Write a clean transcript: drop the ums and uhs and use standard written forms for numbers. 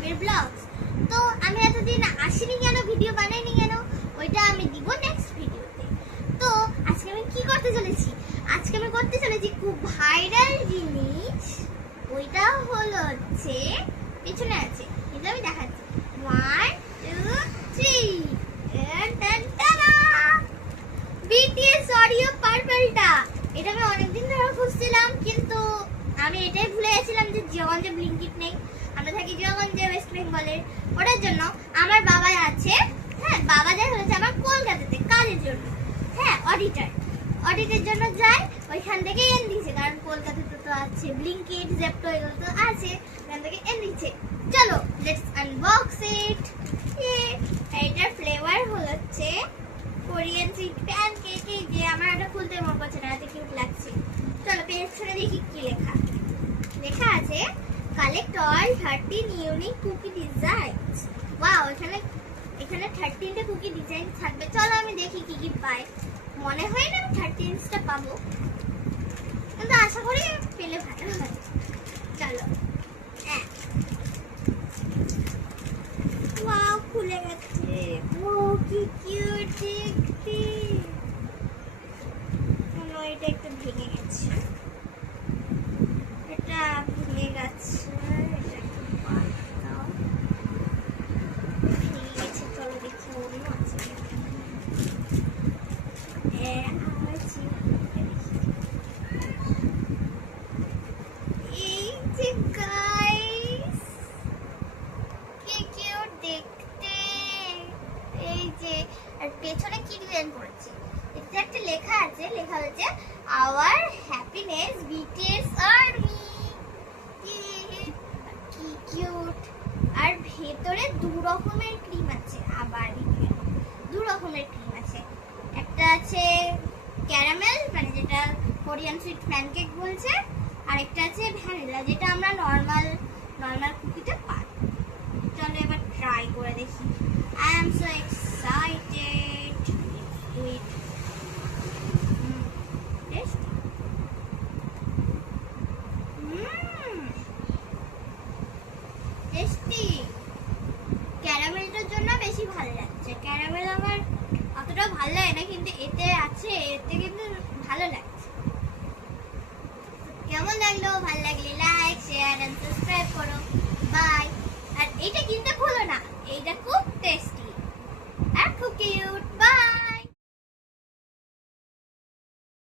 Sabir blogs. তো আমি এতদিন আসিনি কেন, ভিডিও বানাইনি কেন, ওইটা আমি দিব নেক্সট ভিডিওতে। তো আজকে আমি কি করতে চলেছি, আজকে আমি করতে চলেছি খুব ভাইরাল জিনিস। ওইটা হলো হচ্ছে পিছনে আছে, কিন্তু আমি দেখাচ্ছি। 1 2 3 বিটিএস অডিও পার্পলটা। এটা আমি অনেকদিন ধরে খুঁজছিলাম, কিন্তু আমি এটাই ভুলে গেছিলাম যে জিয়াগঞ্জে ব্লিঙ্কিট নেই। আমরা থাকি জিয়াগঞ্জে, ওয়েস্ট বেঙ্গলের। ওটার জন্য আমার বাবা আছে, হ্যাঁ বাবা যায় হচ্ছে আমার কলকাতাতে কাজের জন্য, হ্যাঁ অডিটের জন্য যায়, ওইখান থেকে এনে দিয়েছে। কারণ কলকাতাতে তো আছে ব্লিঙ্কিট, জেপ্টো, এগুলো তো আছে, ওখান থেকে এনে দিচ্ছে। চলো লেটস আনবক্স ইট। এইটার ফ্লেভার হচ্ছে কোরিয়ান সুইট প্যানকেক। এই যে আমার এটা খুলতে মন করছে না, এত কিউট লাগছে। চলো পেছনে দেখি কি লেখা। লেখা আছে collect all 13 unique cookie designs. Wow, এখানে 13টা কুকি ডিজাইন থাকবে। চলো আমি দেখি কি কি পাই। মনে হয় না আমি 13টা পাবো, কিন্তু আশা করি পেলে ভালো হয়। চলো, ওয়াও খুলে গেছে। ও কি কিউট দেখতে। এটা একটু ভেঙে গেছে, এটা ভেঙে গেছে, এটা একটু পাল্টাও। ভেঙে গেছে, চলো দেখি অন্য আছে। এই যে গাইস, কি কিউট দেখতে। এই যে আর পেছনে কি ডিজাইন করেছে, এটা একটা লেখা আছে, লেখা হচ্ছে আওয়ার হ্যাপিনেস বিটিএস আর্মি। কি কিউট। আর ভেতরে দু রকমের ক্রিম আছে, আবার দু রকমের ক্রিম আছে। একটা আছে ক্যারামেল, মানে যেটা কোরিয়ান সুইট প্যানকেক বলছে, আর একটা আছে ভ্যানিলা, যেটা আমরা নরমাল কুকিতে পাই। চলো এবার ট্রাই করে দেখি। I am so excited with tasty. ক্যারামেলটার জন্য বেশি ভালো লাগছে। ক্যারামেল আমার অতটা ভালো লাগে না, কিন্তু এতে আছে, এতে কিন্তু ভালো লাগছে। কেমন লাগলো? ভালো লাগলে লাইক, শেয়ার এন্ড সাবস্ক্রাইব করো। বাই। আর এটা কিনতে ভুলো না, এইটা খুব টেস্টি আর খুব কিউট।